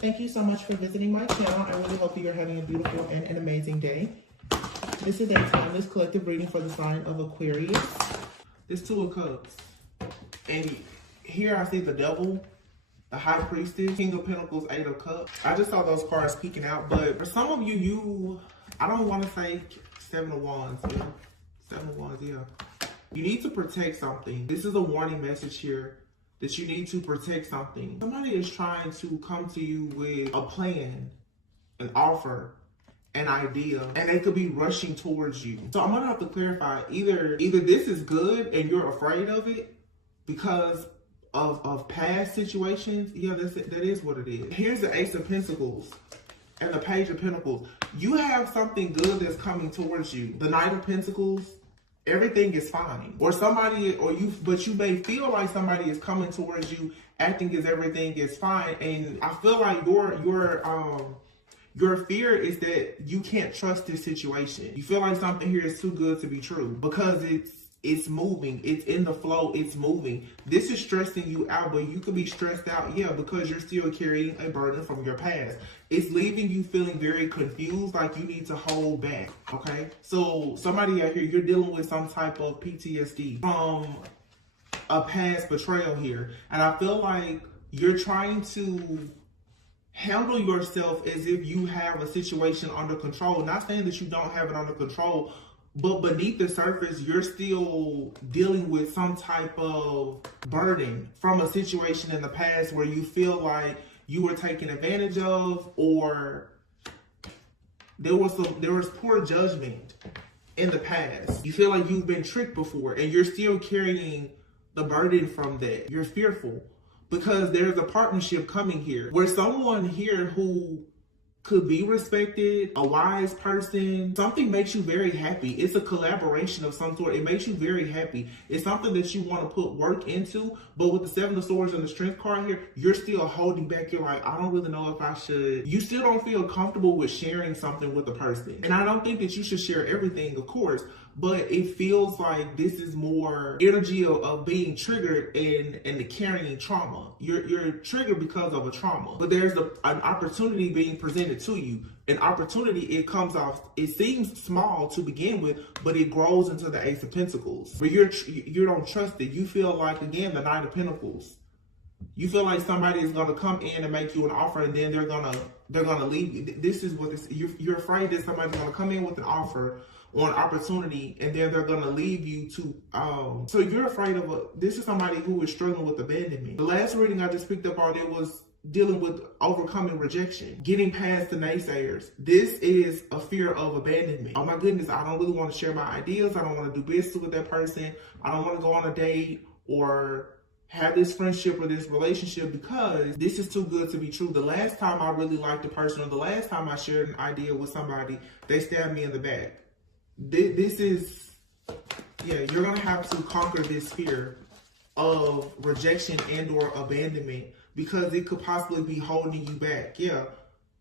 Thank you so much for visiting my channel. I really hope that you're having a beautiful and an amazing day. This is a timeless collective reading for the sign of Aquarius. This Two of Cups. And here I see the Devil, the High Priestess, King of Pentacles, Eight of Cups. I just saw those cards peeking out, but for some of you, I don't want to say Seven of Wands. Yeah. Seven of Wands, yeah. You need to protect something. This is a warning message here that you need to protect something. Somebody is trying to come to you with a plan, an offer, an idea, and they could be rushing towards you. So I'm gonna have to clarify, either this is good and you're afraid of it because of past situations. Yeah, that is what it is. Here's the Ace of Pentacles and the Page of Pentacles. You have something good that's coming towards you. The Knight of Pentacles, everything is fine. Or somebody, but you may feel like somebody is coming towards you acting as everything is fine. And I feel like your fear is that you can't trust this situation. You feel like something here is too good to be true because it's moving, it's in the flow, it's moving. This is stressing you out, but you could be stressed out, yeah, because you're still carrying a burden from your past. It's leaving you feeling very confused, like you need to hold back, okay? So somebody out here, you're dealing with some type of PTSD from a past betrayal here. And I feel like you're trying to handle yourself as if you have a situation under control. Not saying that you don't have it under control, but beneath the surface, you're still dealing with some type of burden from a situation in the past where you feel like you were taken advantage of, or there was poor judgment in the past. You feel like you've been tricked before and you're still carrying the burden from that. You're fearful because there's a partnership coming here where someone here who could be respected, a wise person, something makes you very happy. It's a collaboration of some sort. It makes you very happy. It's something that you want to put work into, but with the Seven of Swords and the Strength card here, you're still holding back. You're like, I don't really know if I should. You still don't feel comfortable with sharing something with a person. And I don't think that you should share everything, of course, but it feels like this is more energy of being triggered and the carrying trauma. You're triggered because of a trauma, but there's an opportunity being presented to you. An opportunity, it comes off, it seems small to begin with, but it grows into the Ace of Pentacles, where you don't trust it. You feel like, again, the Knight of Pentacles. You feel like somebody is gonna come in and make you an offer, and then they're gonna leave you. This is what you're afraid that somebody's gonna come in with an offer or an opportunity, and then they're gonna leave you to so you're afraid of this is somebody who is struggling with abandonment. The last reading I just picked up on, it was dealing with overcoming rejection, getting past the naysayers. This is a fear of abandonment. Oh my goodness, I don't really want to share my ideas. I don't want to do business with that person. I don't want to go on a date or have this friendship or this relationship because this is too good to be true. The last time I really liked a person, or the last time I shared an idea with somebody, they stabbed me in the back. This is, yeah, you're going to have to conquer this fear of rejection and or abandonment because it could possibly be holding you back. Yeah.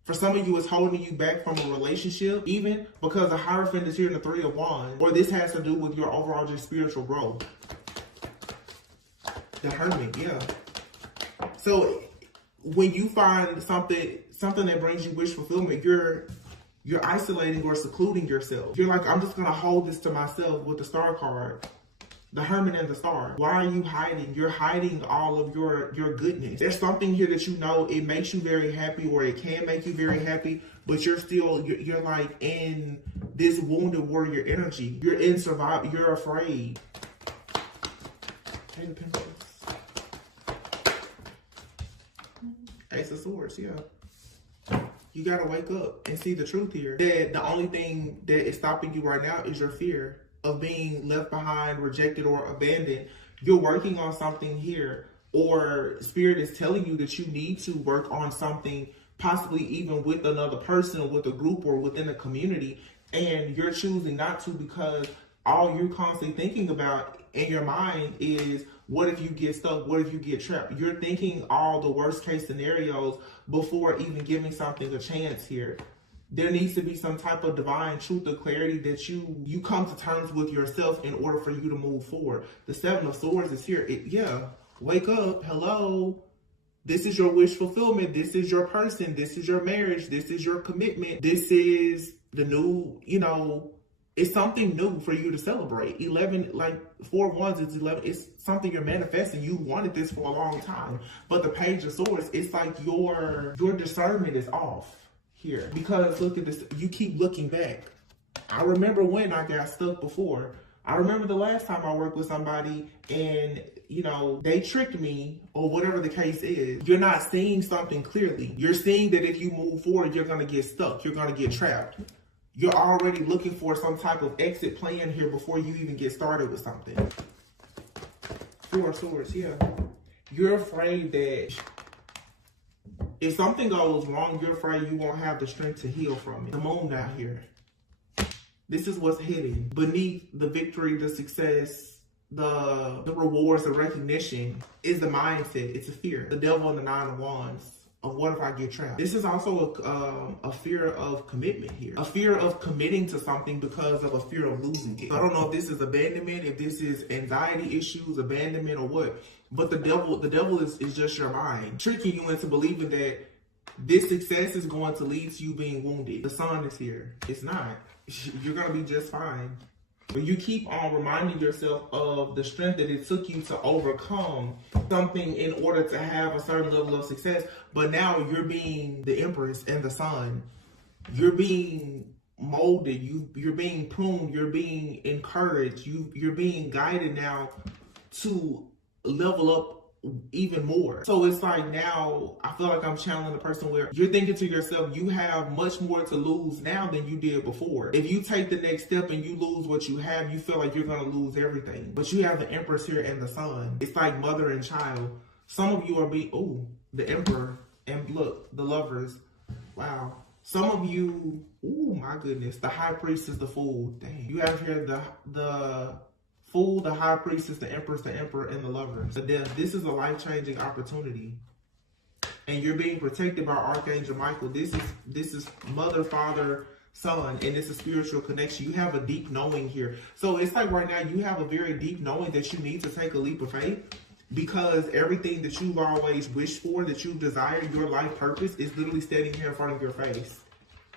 For some of you, it's holding you back from a relationship, even because the Hierophant is here in the Three of Wands, or this has to do with your overall just spiritual growth. The Hermit, yeah. So when you find something that brings you wish fulfillment, you're isolating or secluding yourself. You're like, I'm just gonna hold this to myself with the Star card. The Hermit and the Star. Why are you hiding? You're hiding all of your goodness. There's something here that you know it makes you very happy, or it can make you very happy, but you're like in this wounded warrior energy. You're in survival. You're afraid. Ace of Swords, yeah. You gotta wake up and see the truth here. That the only thing that is stopping you right now is your fear of being left behind, rejected, or abandoned. You're working on something here, or Spirit is telling you that you need to work on something, possibly even with another person, with a group, or within a community, and you're choosing not to because all you're constantly thinking about in your mind is, what if you get stuck? What if you get trapped? You're thinking all the worst case scenarios before even giving something a chance here. There needs to be some type of divine truth or clarity that you come to terms with yourself in order for you to move forward. The Seven of Swords is here. Yeah, wake up. Hello. This is your wish fulfillment. This is your person. This is your marriage. This is your commitment. This is the new, it's something new for you to celebrate. 11, like 4 of Wands is 11. It's something you're manifesting. You wanted this for a long time. But the Page of Swords, it's like your discernment is off here. Because look at this, you keep looking back. I remember when I got stuck before. I remember the last time I worked with somebody and, they tricked me or whatever the case is. You're not seeing something clearly. You're seeing that if you move forward, you're going to get stuck. You're going to get trapped. You're already looking for some type of exit plan here before you even get started with something. 4 of Swords, yeah. You're afraid that if something goes wrong, you're afraid you won't have the strength to heal from it. The Moon out here. This is what's hidden. Beneath the victory, the success, the rewards, the recognition is the mindset. It's a fear. The Devil and the 9 of Wands. Of what if I get trapped? This is also a fear of commitment here. A fear of committing to something because of a fear of losing it. I don't know if this is abandonment, if this is anxiety issues, abandonment, or what. But the devil is just your mind, tricking you into believing that this success is going to lead to you being wounded. The Sun is here. It's not. You're going to be just fine. But you keep on reminding yourself of the strength that it took you to overcome something in order to have a certain level of success. But now you're being the Empress and the Sun. You're being molded. You're being pruned. You're being encouraged. You're being guided now to level up even more. So it's like now I feel like I'm channeling the person where you're thinking to yourself, you have much more to lose now than you did before. If you take the next step and you lose what you have, you feel like you're going to lose everything. But you have the Empress here and the Sun. It's like mother and child. Some of you are the Emperor, and look, the Lovers. Wow. Some of you, my goodness, the High Priestess, the Fool. Dang. You have here the Fool, the High Priestess, the Empress, the Emperor, and the Lovers. The Death. This is a life-changing opportunity. And you're being protected by Archangel Michael. This is mother, father, son, and it's a spiritual connection. You have a deep knowing here. So it's like right now you have a very deep knowing that you need to take a leap of faith, because everything that you've always wished for, that you desire, your life purpose, is literally standing here in front of your face.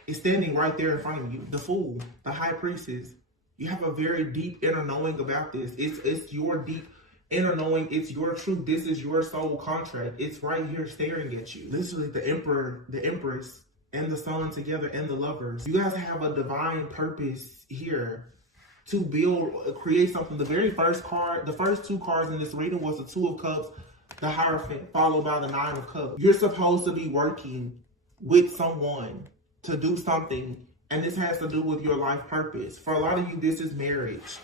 It's standing right there in front of you. The Fool, the High Priestess. You have a very deep inner knowing about this. It's your deep inner knowing. It's your truth. This is your soul contract. It's right here staring at you. Literally the Emperor, the Empress, and the Sun together, and the Lovers. You guys have a divine purpose here to create something. The very first card, the first 2 cards in this reading was the 2 of Cups, the Hierophant, followed by the 9 of Cups. You're supposed to be working with someone to do something. And this has to do with your life purpose. For a lot of you, this is marriage.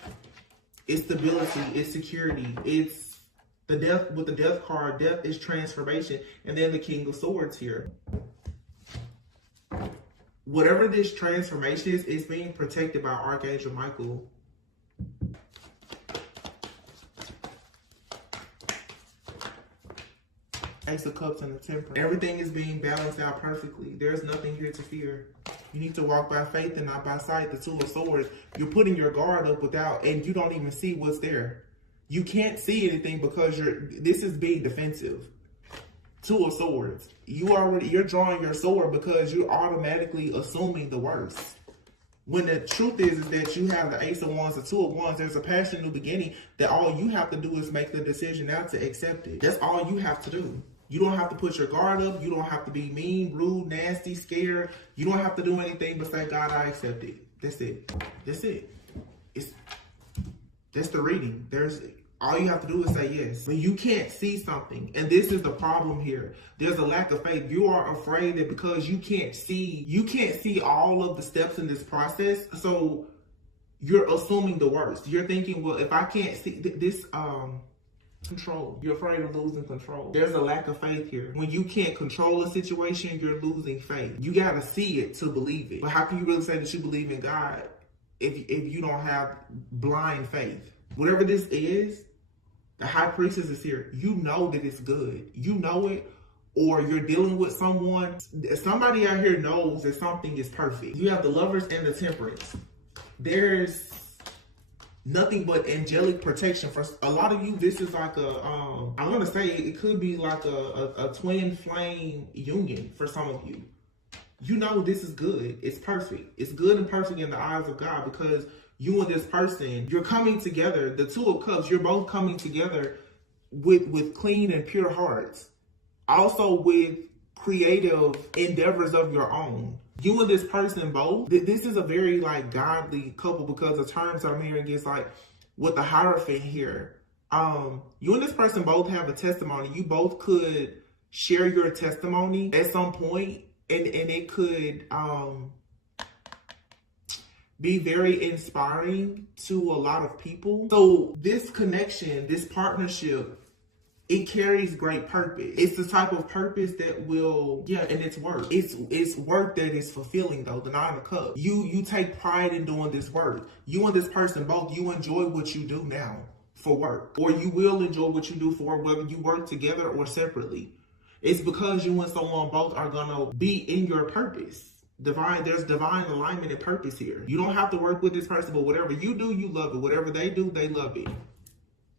It's stability. It's security. It's the Death. With the Death card, death is transformation. And then the King of Swords here. Whatever this transformation is being protected by Archangel Michael. Ace of Cups and the Temperance. Everything is being balanced out perfectly. There's nothing here to fear. You need to walk by faith and not by sight. The 2 of Swords. You're putting your guard up and you don't even see what's there. You can't see anything because this is being defensive. 2 of Swords. You're drawing your sword because you're automatically assuming the worst. When the truth is that you have the Ace of Wands, the 2 of Wands, there's a passion, new beginning, that all you have to do is make the decision now to accept it. That's all you have to do. You don't have to put your guard up. You don't have to be mean, rude, nasty, scared. You don't have to do anything but say, God, I accept it. That's it. That's it. That's the reading. All you have to do is say yes. When you can't see something, and this is the problem here, there's a lack of faith. You are afraid that because you can't see all of the steps in this process, so you're assuming the worst. You're thinking, well, if I can't see this, control. You're afraid of losing control. There's a lack of faith here. When you can't control a situation, you're losing faith. You got to see it to believe it. But how can you really say that you believe in God if you don't have blind faith? Whatever this is, the High Priestess is here. You know that it's good. You know it, or you're dealing with someone. Somebody out here knows that something is perfect. You have the Lovers and the Temperance. There's nothing but angelic protection. For a lot of you, this is like a, I want to say it could be like a twin flame union for some of you. You know this is good. It's perfect. It's good and perfect in the eyes of God, because you and this person, you're coming together. The Two of Cups, you're both coming together with clean and pure hearts. Also with creative endeavors of your own. You and this person both, this is a very like godly couple, because the terms I'm hearing is like with the Hierophant here. You and this person both have a testimony. You both could share your testimony at some point, and it could be very inspiring to a lot of people. So this connection, this partnership, it carries great purpose. It's the type of purpose that will, and it's work. It's work that is fulfilling though, the Nine of Cups. You take pride in doing this work. You and this person both, you enjoy what you do now for work. Or you will enjoy what you do for work, whether you work together or separately. It's because you and someone both are gonna be in your purpose. There's divine alignment and purpose here. You don't have to work with this person, but whatever you do, you love it. Whatever they do, they love it.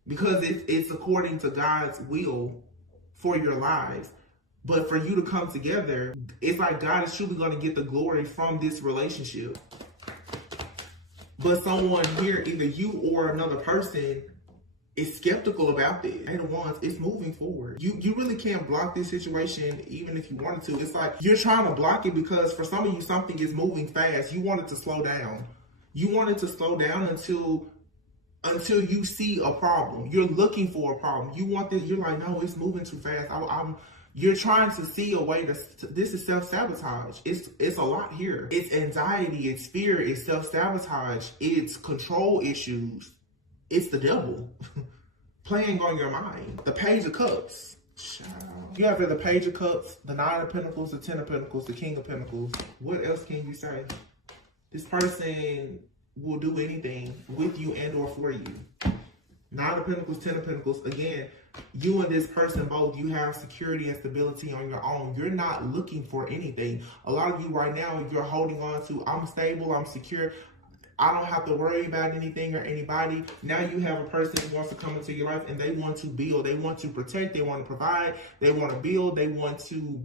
Because it's according to God's will for your lives. But for you to come together, it's like God is truly going to get the glory from this relationship. But someone here, either you or another person, is skeptical about this. Eight of Wands, it's moving forward. You really can't block this situation even if you wanted to. It's like you're trying to block it because for some of you, something is moving fast. You want it to slow down. You want it to slow down until you see a problem. You're looking for a problem. You want this, you're like, no, it's moving too fast. You're trying to see a way this is self-sabotage. It's a lot here. It's anxiety, it's fear, it's self-sabotage, it's control issues. It's the devil playing on your mind. The Page of Cups. You have the Page of Cups, the Nine of Pentacles, the Ten of Pentacles, the King of Pentacles. What else can you say? This person will do anything with you and or for you. Nine of Pentacles, Ten of Pentacles. Again, you and this person both, you have security and stability on your own. You're not looking for anything. A lot of you right now, you're holding on to, I'm stable, I'm secure, I don't have to worry about anything or anybody. Now you have a person who wants to come into your life and they want to build, they want to protect, they want to provide, they want to build, they want to,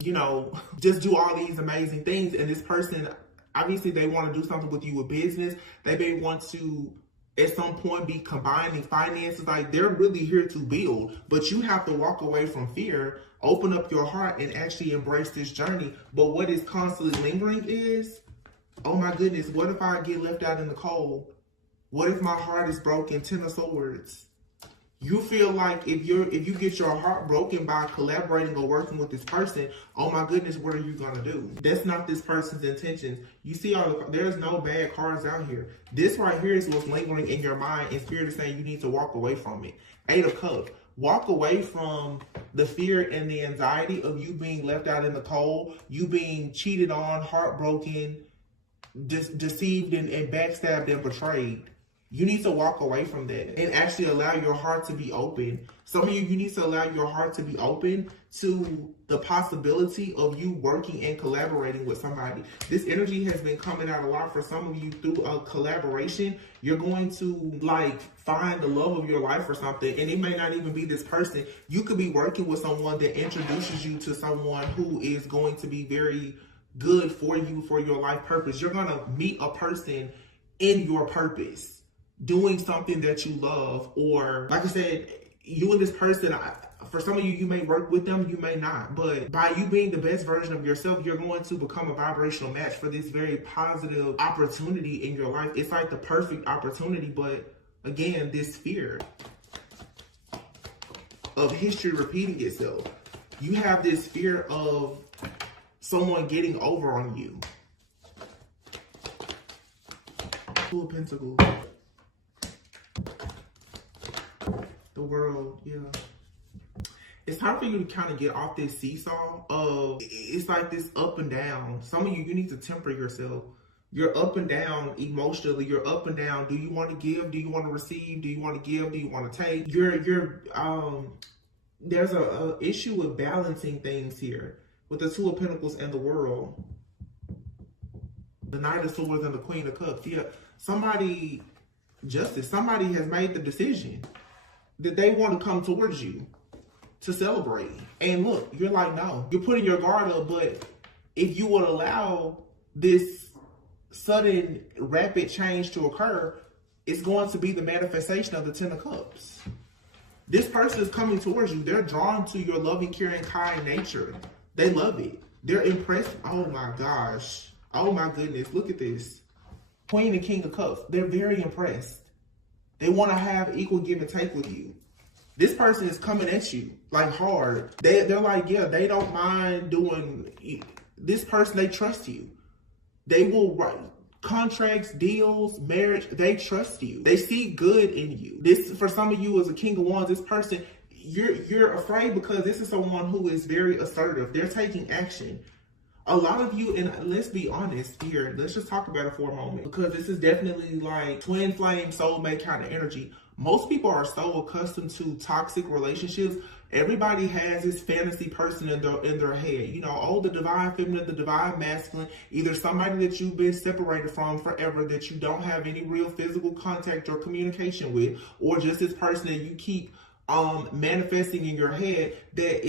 just do all these amazing things. And this person, obviously, they want to do something with you with business. They may want to, at some point, be combining finances. Like, they're really here to build. But you have to walk away from fear, open up your heart, and actually embrace this journey. But what is constantly lingering is, oh my goodness, what if I get left out in the cold? What if my heart is broken? Ten of Swords. You feel like if you get your heart broken by collaborating or working with this person, oh my goodness, what are you gonna do? That's not this person's intentions. You see, there's no bad cards out here. This right here is what's lingering in your mind, and Spirit is saying you need to walk away from it. Eight of Cups. Walk away from the fear and the anxiety of you being left out in the cold, you being cheated on, heartbroken, deceived and backstabbed and betrayed. You need to walk away from that and actually allow your heart to be open. Some of you need to allow your heart to be open to the possibility of you working and collaborating with somebody. This energy has been coming out a lot for some of you through a collaboration. You're going to find the love of your life or something, and it may not even be this person. You could be working with someone that introduces you to someone who is going to be very good for you, for your life purpose. You're going to meet a person in your purpose, doing something that you love, or like I said, you and this person, for some of you, you may work with them, you may not, but by you being the best version of yourself, you're going to become a vibrational match for this very positive opportunity in your life. It's like the perfect opportunity, but again, this fear of history repeating itself. You have this fear of someone getting over on you. Two of Pentacles. The World, yeah. It's time for you to kind of get off this seesaw of, it's like this up and down. Some of you need to temper yourself. You're up and down emotionally. You're up and down. Do you want to give? Do you want to receive? Do you want to give? Do you want to take? There's a issue with balancing things here with the Two of Pentacles and the World. The Knight of Swords and the Queen of Cups. Yeah, somebody justice. Somebody has made the decision that they want to come towards you to celebrate. And look, you're like, no, you're putting your guard up, but if you would allow this sudden rapid change to occur, it's going to be the manifestation of the Ten of Cups. This person is coming towards you. They're drawn to your loving, caring, kind nature. They love it. They're impressed. Oh my gosh. Oh my goodness. Look at this. Queen and King of Cups. They're very impressed. They want to have equal give and take with you. This person is coming at you like hard. They're like, yeah, they don't mind doing this person. They trust you. They will write contracts, deals, marriage. They trust you. They see good in you. This, for some of you as a King of Wands, this person, you're afraid because this is someone who is very assertive. They're taking action. A lot of you, and let's be honest here, let's just talk about it for a moment, because this is definitely like twin flame, soulmate kind of energy. Most people are so accustomed to toxic relationships. Everybody has this fantasy person in their head. You know, oh, the divine feminine, the divine masculine, either somebody that you've been separated from forever, that you don't have any real physical contact or communication with, or just this person that you keep manifesting in your head. That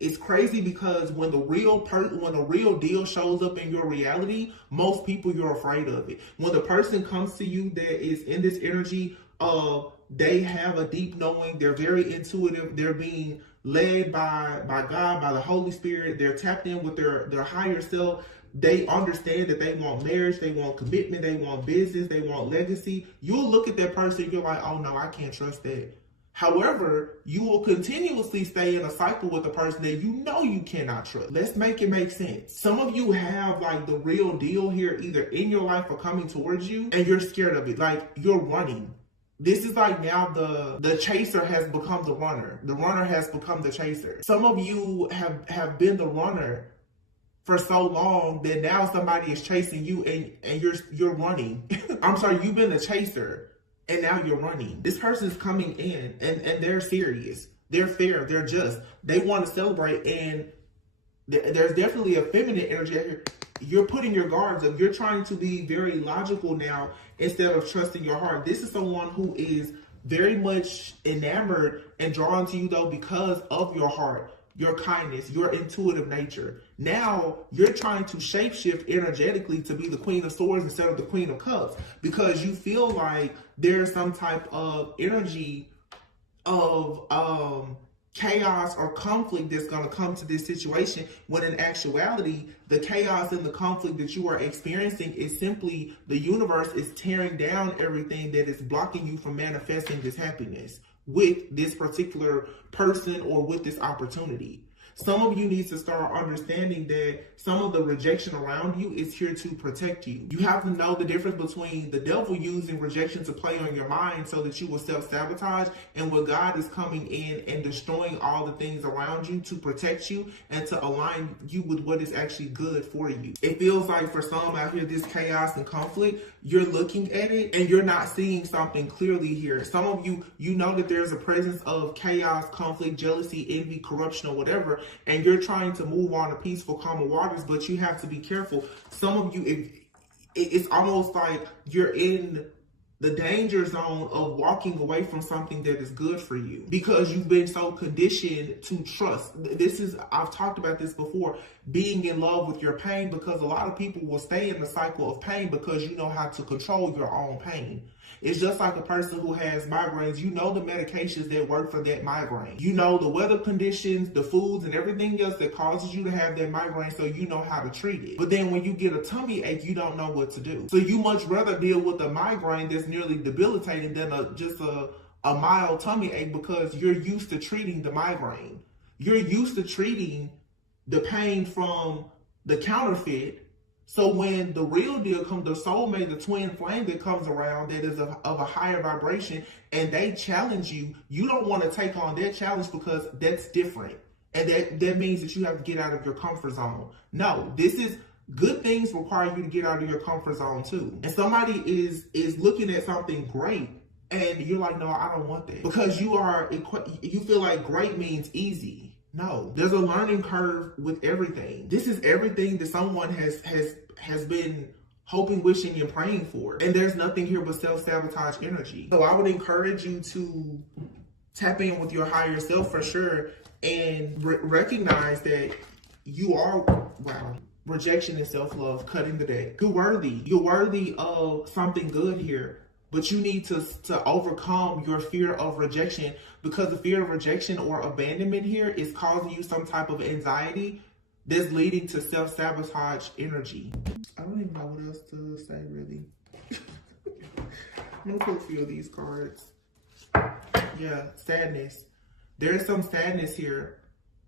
it's crazy, because when the real deal shows up in your reality, most people, you're afraid of it. When the person comes to you that is in this energy of, they have a deep knowing, they're very intuitive, they're being led by God, by the Holy Spirit, they're tapped in with their higher self. They understand that they want marriage, they want commitment, they want business, they want legacy. You'll look at that person, you're like, oh no, I can't trust that. However, you will continuously stay in a cycle with a person that you know you cannot trust. Let's make it make sense. Some of you have like the real deal here, either in your life or coming towards you, and you're scared of it. Like, you're running. This is like now the chaser has become the runner. The runner has become the chaser. Some of you have been the runner for so long that now somebody is chasing you and you're running. I'm sorry, you've been the chaser and now you're running. This person is coming in and they're serious. They're fair. They're just. They want to celebrate, and there's definitely a feminine energy out here. You're putting your guards up. You're trying to be very logical now instead of trusting your heart. This is someone who is very much enamored and drawn to you, though, because of your heart, your kindness, your intuitive nature. Now you're trying to shapeshift energetically to be the Queen of Swords instead of the Queen of Cups, because you feel like there's some type of energy of chaos or conflict that's going to come to this situation, when in actuality, the chaos and the conflict that you are experiencing is simply the universe is tearing down everything that is blocking you from manifesting this happiness with this particular person or with this opportunity. Some of you need to start understanding that some of the rejection around you is here to protect you. You have to know the difference between the devil using rejection to play on your mind so that you will self-sabotage, and what God is coming in and destroying all the things around you to protect you and to align you with what is actually good for you. It feels like for some out here, this chaos and conflict, you're looking at it and you're not seeing something clearly here. Some of you, you know that there's a presence of chaos, conflict, jealousy, envy, corruption, or whatever, and you're trying to move on to peaceful, calmer waters, but you have to be careful. Some of you, it's almost like you're in the danger zone of walking away from something that is good for you because you've been so conditioned to trust. I've talked about this before, being in love with your pain, because a lot of people will stay in the cycle of pain because you know how to control your own pain. It's just like a person who has migraines. You know the medications that work for that migraine. You know the weather conditions, the foods, and everything else that causes you to have that migraine, so you know how to treat it. But then when you get a tummy ache, you don't know what to do. So you much rather deal with a migraine that's nearly debilitating than just a mild tummy ache, because you're used to treating the migraine. You're used to treating the pain from the counterfeit. So when the real deal comes, the soulmate, the twin flame that comes around that is of a higher vibration, and they challenge you, you don't want to take on their challenge because that's different. And that means that you have to get out of your comfort zone. No, this is good things require you to get out of your comfort zone too. And somebody is looking at something great and you're like, no, I don't want that. Because you feel like great means easy. No, there's a learning curve with everything. This is everything that someone has been hoping, wishing, and praying for. And there's nothing here but self-sabotage energy. So I would encourage you to tap in with your higher self for sure and recognize that you are, wow, rejection and self-love, cutting the deck. You're worthy. You're worthy of something good here. But you need to overcome your fear of rejection, because the fear of rejection or abandonment here is causing you some type of anxiety that's leading to self-sabotage energy. I don't even know what else to say, really. I'm gonna pull a few of these cards. Yeah, sadness. There is some sadness here,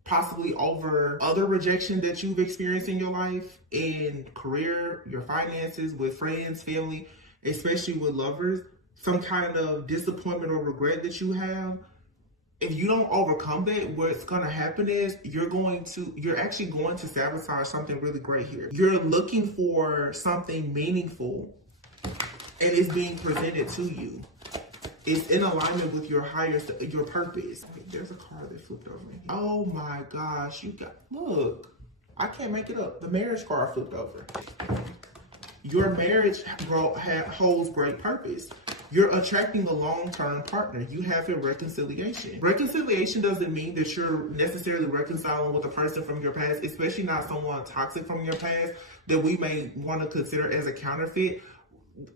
possibly over other rejection that you've experienced in your life, in career, your finances, with friends, family, especially with lovers. Some kind of disappointment or regret that you have. If you don't overcome that, what's going to happen is you're actually going to sabotage something really great here. You're looking for something meaningful and it's being presented to you. It's in alignment with your your purpose. Okay, there's a card that flipped over me. Oh my gosh, look, I can't make it up. The marriage card flipped over. Your marriage holds great purpose. You're attracting a long-term partner. You have your reconciliation. Reconciliation doesn't mean that you're necessarily reconciling with a person from your past, especially not someone toxic from your past that we may want to consider as a counterfeit.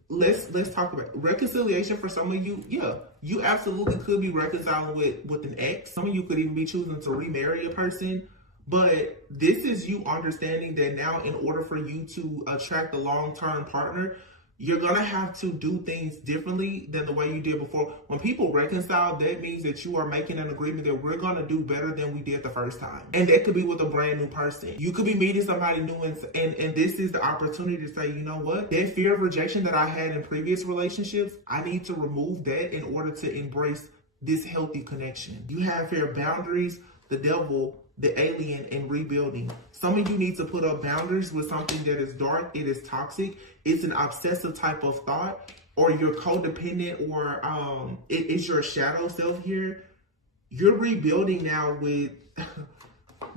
Let's talk about reconciliation. For some of you, yeah, you absolutely could be reconciling with an ex. Some of you could even be choosing to remarry a person. But this is you understanding that now, in order for you to attract a long-term partner, you're going to have to do things differently than the way you did before. When people reconcile, that means that you are making an agreement that we're going to do better than we did the first time. And that could be with a brand new person. You could be meeting somebody new, and this is the opportunity to say, you know what? That fear of rejection that I had in previous relationships, I need to remove that in order to embrace this healthy connection. You have here boundaries, the devil, the alien, and rebuilding. Some of you need to put up boundaries with something that is dark, it is toxic, it's an obsessive type of thought, or you're codependent, or it is your shadow self here. You're rebuilding now with,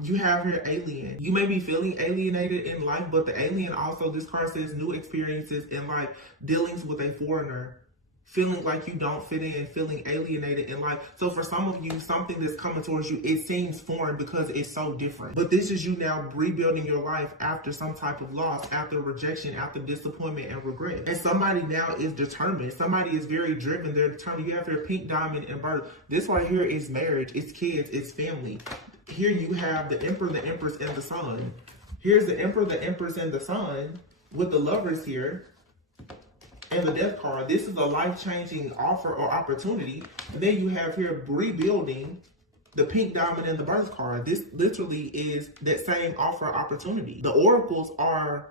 you have your alien. You may be feeling alienated in life, but the alien also, this card says new experiences in life, dealings with a foreigner, feeling like you don't fit in, feeling alienated in life. So for some of you, something that's coming towards you, it seems foreign because it's so different. But this is you now rebuilding your life after some type of loss, after rejection, after disappointment and regret. And somebody now is determined. Somebody is very driven. They're determined. You have your pink diamond in birth. This right here is marriage, it's kids, it's family. Here you have the Emperor, the Empress, and the Sun. Here's the Emperor, the Empress, and the Sun with the Lovers here. And the Death card. This is a life-changing offer or opportunity. And then you have here rebuilding, the pink diamond and the Birth card. This literally is that same offer or opportunity. The oracles are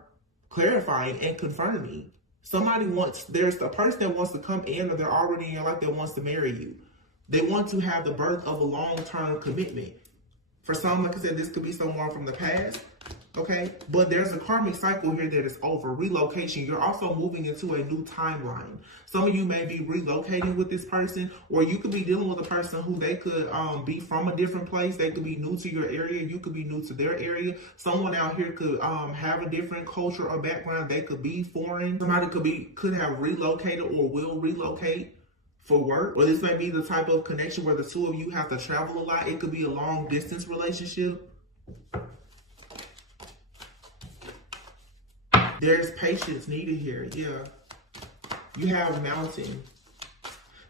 clarifying and confirming. There's a person that wants to come in, or they're already in your life, that wants to marry you. They want to have the birth of a long-term commitment. For some, like I said, this could be someone from the past. Okay, but there's a karmic cycle here that is over. Relocation. You're also moving into a new timeline. Some of you may be relocating with this person, or you could be dealing with a person who they could be from a different place. They could be new to your area. You could be new to their area. Someone out here could have a different culture or background. They could be foreign. Somebody could have relocated or will relocate for work. Or this may be the type of connection where the two of you have to travel a lot. It could be a long distance relationship. There's patience needed here. Yeah. You have mountain.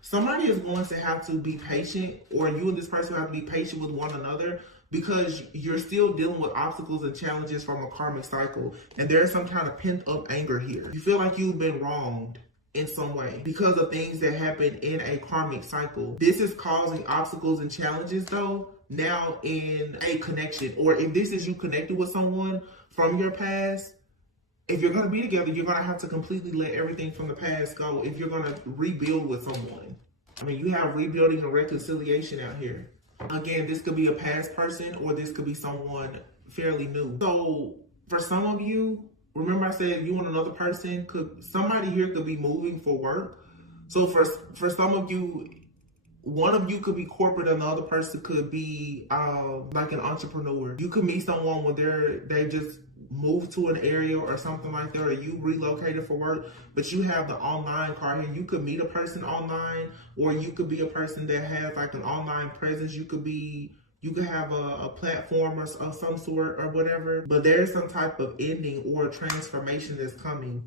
Somebody is going to have to be patient, or you and this person have to be patient with one another, because you're still dealing with obstacles and challenges from a karmic cycle. And there's some kind of pent up anger here. You feel like you've been wronged in some way because of things that happen in a karmic cycle. This is causing obstacles and challenges though now in a connection, or if this is you connected with someone from your past. If you're going to be together, you're going to have to completely let everything from the past go if you're going to rebuild with someone. I mean, you have rebuilding and reconciliation out here. Again, this could be a past person, or this could be someone fairly new. So for some of you, remember I said you and another person, somebody here could be moving for work. So for some of you, one of you could be corporate and the other person could be like an entrepreneur. You could meet someone when moved to an area or something like that, or you relocated for work, but you have the online card here. You could meet a person online, or you could be a person that has like an online presence. You could have a platform of some sort or whatever, but there's some type of ending or transformation that's coming.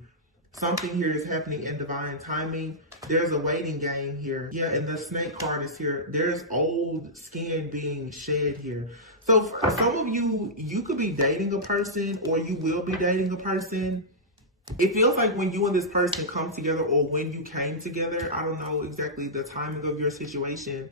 Something here is happening in divine timing. There's a waiting game here. Yeah, and the snake card is here. There's old skin being shed here. So for some of you, you could be dating a person, or you will be dating a person. It feels like when you and this person come together, or when you came together, I don't know exactly the timing of your situation,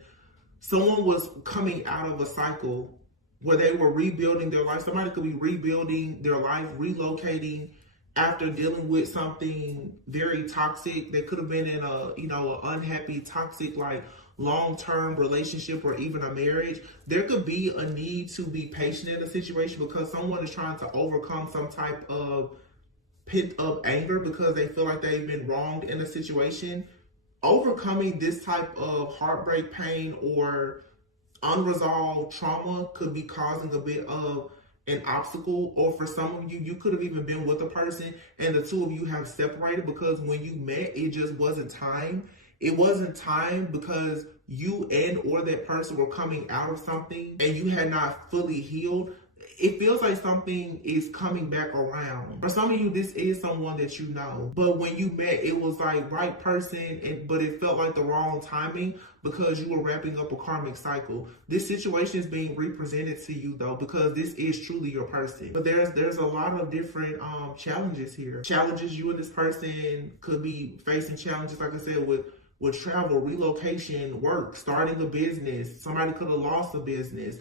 someone was coming out of a cycle where they were rebuilding their life. Somebody could be rebuilding their life, relocating after dealing with something very toxic. They could have been in a, an unhappy, toxic, like long-term relationship, or even a marriage. There could be a need to be patient in a situation because someone is trying to overcome some type of pent-up anger because they feel like they've been wronged in a situation. Overcoming this type of heartbreak, pain, or unresolved trauma could be causing a bit of an obstacle. Or for some of you, you could have even been with a person and the two of you have separated because when you met, it just wasn't time. It wasn't time because you and or that person were coming out of something and you had not fully healed. It feels like something is coming back around. For some of you, this is someone that you know. But when you met, it was like right person, but it felt like the wrong timing because you were wrapping up a karmic cycle. This situation is being represented to you though, because this is truly your person. But there's a lot of different challenges here. Challenges, you and this person could be facing challenges, like I said, with travel, relocation, work, starting a business. Somebody could have lost a business.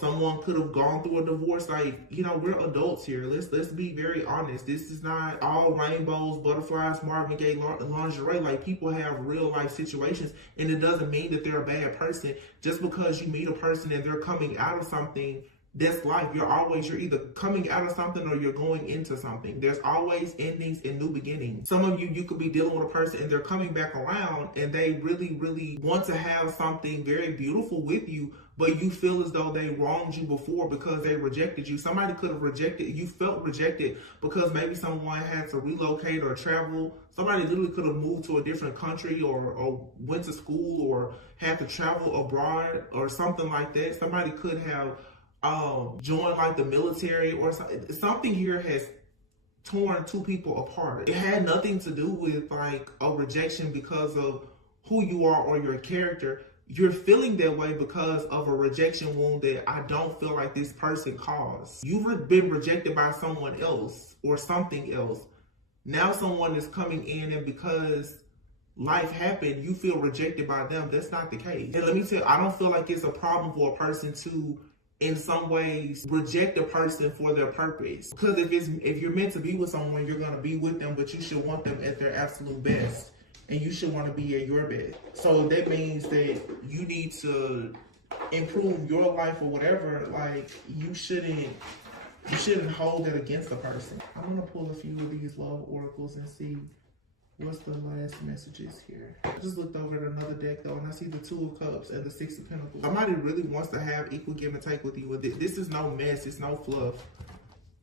Someone could have gone through a divorce. Like, we're adults here. Let's be very honest. This is not all rainbows, butterflies, Marvin Gaye lingerie. Like, people have real life situations, and it doesn't mean that they're a bad person. Just because you meet a person and they're coming out of something, that's life. You're either coming out of something or you're going into something. There's always endings and new beginnings. Some of you could be dealing with a person and they're coming back around and they really, really want to have something very beautiful with you, but you feel as though they wronged you before because they rejected you. Somebody could have rejected you, felt rejected because maybe someone had to relocate or travel. Somebody literally could have moved to a different country or went to school or had to travel abroad or something like that. Somebody could have joined like the military or something here has torn two people apart. It had nothing to do with like a rejection because of who you are or your character. You're feeling that way because of a rejection wound that I don't feel like this person caused. You've been rejected by someone else or something else. Now someone is coming in, and because life happened, you feel rejected by them. That's not the case. And let me tell you, I don't feel like it's a problem for a person to, in some ways, reject a person for their purpose. Because if you're meant to be with someone, you're going to be with them, but you should want them at their absolute best. And you should want to be at your best. So that means that you need to improve your life or whatever. Like, you shouldn't hold it against the person. I'm going to pull a few of these love oracles and see what's the last messages here. I just looked over at another deck though, and I see the Two of Cups and the Six of Pentacles. Somebody really wants to have equal give and take with you. This is no mess. It's no fluff.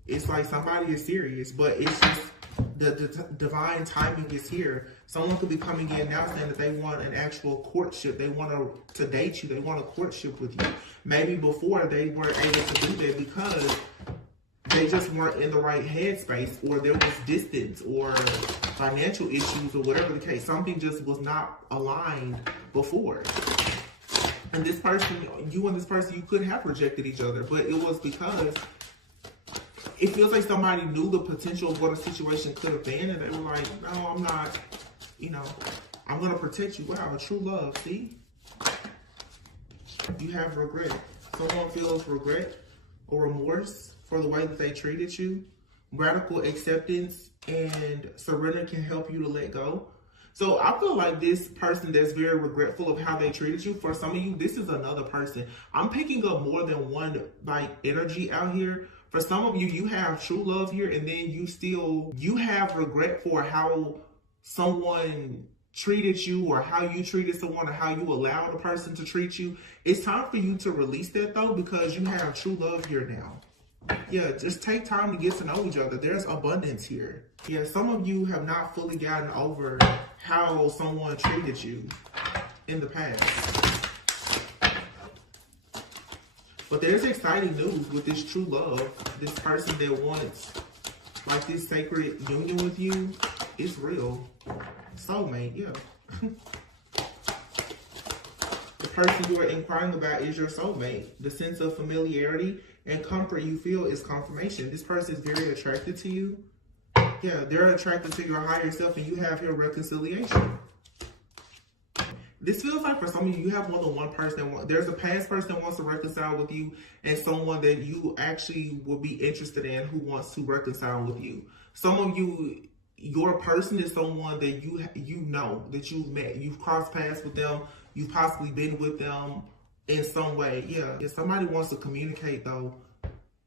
It's like somebody is serious, but it's just the divine timing is here. Someone could be coming in now saying that they want an actual courtship. They want to date you. They want a courtship with you. Maybe before they weren't able to do that because they just weren't in the right headspace, or there was distance or financial issues or whatever the case. Something just was not aligned before. And this person, you and this person, you could have rejected each other, but it was because it feels like somebody knew the potential of what a situation could have been, and they were like, no, I'm not, I'm going to protect you. Wow, a true love, see? You have regret. Someone feels regret or remorse for the way that they treated you. Radical acceptance and surrender can help you to let go. So I feel like this person that's very regretful of how they treated you, for some of you, this is another person. I'm picking up more than one like energy out here. For some of you, you have true love here, and then you have regret for how someone treated you or how you treated someone or how you allowed a person to treat you. It's time for you to release that though, because you have true love here now. Yeah, just take time to get to know each other. There's abundance here. Yeah, some of you have not fully gotten over how someone treated you in the past. But there's exciting news with this true love. This person that wants like this sacred union with you is real. Soulmate, yeah. The person you are inquiring about is your soulmate. The sense of familiarity and comfort you feel is confirmation. This person is very attracted to you. Yeah, they're attracted to your higher self, and you have here reconciliation. This feels like for some of you, you have more than one person. There's a past person that wants to reconcile with you, and someone that you actually will be interested in who wants to reconcile with you. Some of you, your person is someone that you know, that you've met. You've crossed paths with them. You've possibly been with them in some way. Yeah. If somebody wants to communicate, though,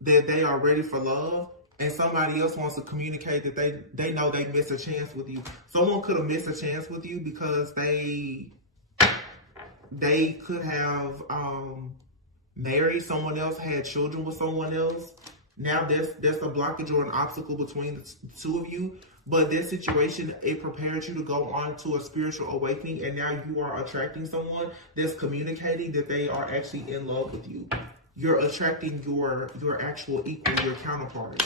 that they are ready for love, and somebody else wants to communicate that they know they missed a chance with you. Someone could have missed a chance with you because they could have married someone else, had children with someone else. Now there's a blockage or an obstacle between the two of you. But this situation, it prepared you to go on to a spiritual awakening, and now you are attracting someone that's communicating that they are actually in love with you. You're attracting your actual equal, your counterpart.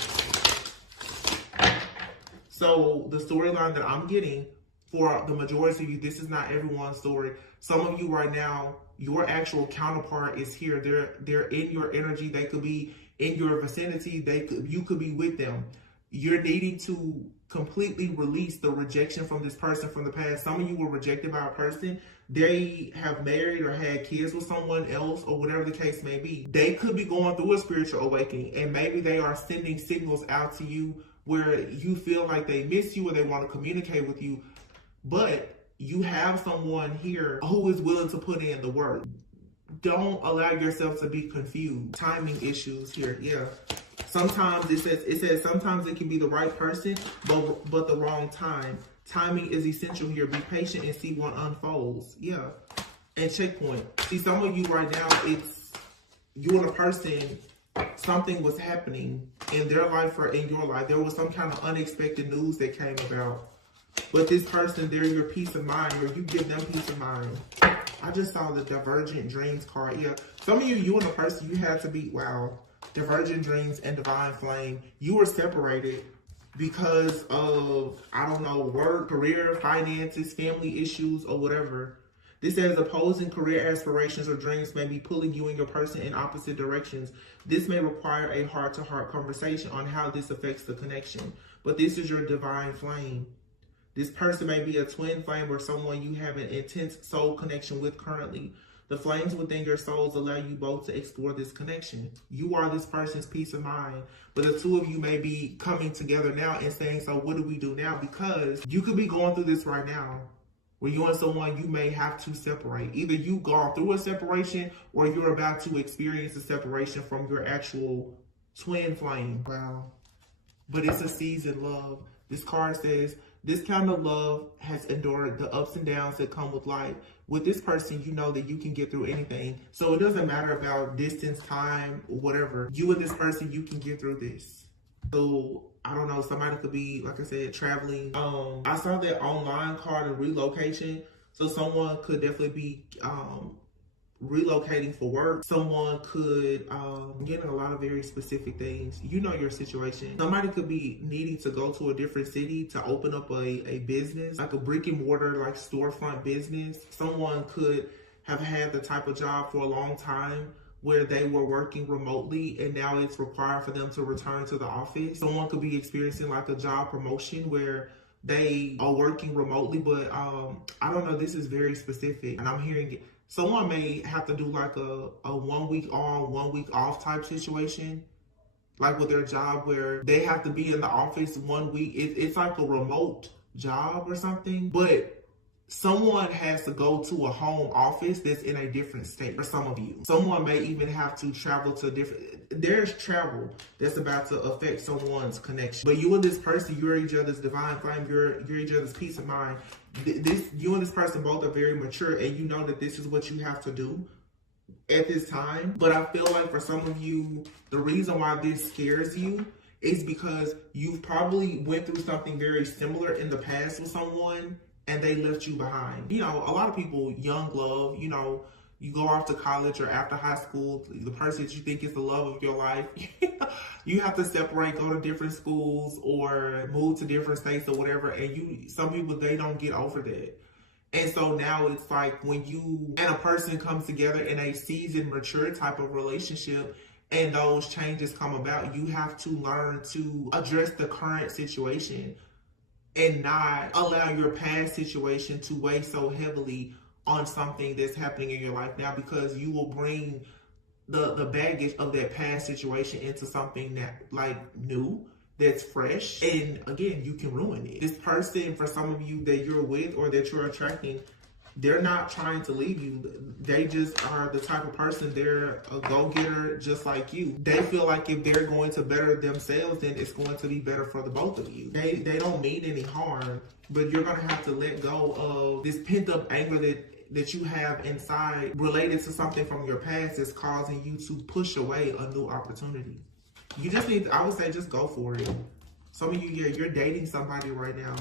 So the storyline that I'm getting for the majority of you, this is not everyone's story. Some of you right now, your actual counterpart is here. They're in your energy. They could be in your vicinity. You could be with them. You're needing to completely release the rejection from this person from the past. Some of you were rejected by a person. They have married or had kids with someone else, or whatever the case may be. They could be going through a spiritual awakening, and maybe they are sending signals out to you where you feel like they miss you or they want to communicate with you. But you have someone here who is willing to put in the work. Don't allow yourself to be confused. Timing issues here, yeah. Sometimes it says sometimes it can be the right person, but the wrong time. Timing is essential here. Be patient and see what unfolds. Yeah. And checkpoint. See, some of you right now, it's you and a person, something was happening in their life or in your life. There was some kind of unexpected news that came about. But this person, they're your peace of mind, or you give them peace of mind. I just saw the divergent dreams card. Yeah. Some of you and a person, you had to be, wow. Divergent dreams and divine flame. You were separated because of, I don't know, work, career, finances, family issues, or whatever. This says opposing career aspirations or dreams may be pulling you and your person in opposite directions. This may require a heart-to-heart conversation on how this affects the connection. But this is your divine flame. This person may be a twin flame or someone you have an intense soul connection with currently. The flames within your souls allow you both to explore this connection. You are this person's peace of mind, but the two of you may be coming together now and saying, so what do we do now? Because you could be going through this right now, where you and someone, you may have to separate. Either you've gone through a separation or you're about to experience a separation from your actual twin flame. Wow. But it's a seasoned love. This card says, this kind of love has endured the ups and downs that come with life. With this person, you know that you can get through anything. So it doesn't matter about distance, time, whatever. You and this person, you can get through this. So, I don't know, somebody could be, like I said, traveling. I saw that online card and relocation. So someone could definitely be relocating for work. Someone could getting a lot of very specific things. You know your situation. Somebody could be needing to go to a different city to open up a business, like a brick and mortar, like storefront business. Someone could have had the type of job for a long time where they were working remotely and now it's required for them to return to the office. Someone could be experiencing like a job promotion where they are working remotely, but I don't know, this is very specific and I'm hearing it. Someone may have to do like a 1 week on, 1 week off type situation, like with their job where they have to be in the office 1 week. It's like a remote job or something, but someone has to go to a home office that's in a different state for some of you. Someone may even have to travel to there's travel that's about to affect someone's connection. But you and this person, you're each other's divine flame, you're each other's peace of mind. You and this person both are very mature and you know that this is what you have to do at this time. But I feel like for some of you, the reason why this scares you is because you've probably went through something very similar in the past with someone and they left you behind. You know, a lot of people, young love, you know, you go off to college or after high school, the person that you think is the love of your life, you have to separate, go to different schools or move to different states or whatever. And some people, they don't get over that. And so now it's like when you and a person comes together in a seasoned, mature type of relationship and those changes come about, you have to learn to address the current situation and not allow your past situation to weigh so heavily on something that's happening in your life now, because you will bring the baggage of that past situation into something that like new, that's fresh, and again, you can ruin it. This person, for some of you that you're with or that you're attracting, they're not trying to leave you. They just are the type of person, they're a go-getter just like you. They feel like if they're going to better themselves, then it's going to be better for the both of you. They don't mean any harm, but you're gonna have to let go of this pent-up anger that you have inside related to something from your past that's causing you to push away a new opportunity. You just need, I would say, just go for it. Some of you, yeah, you're dating somebody right now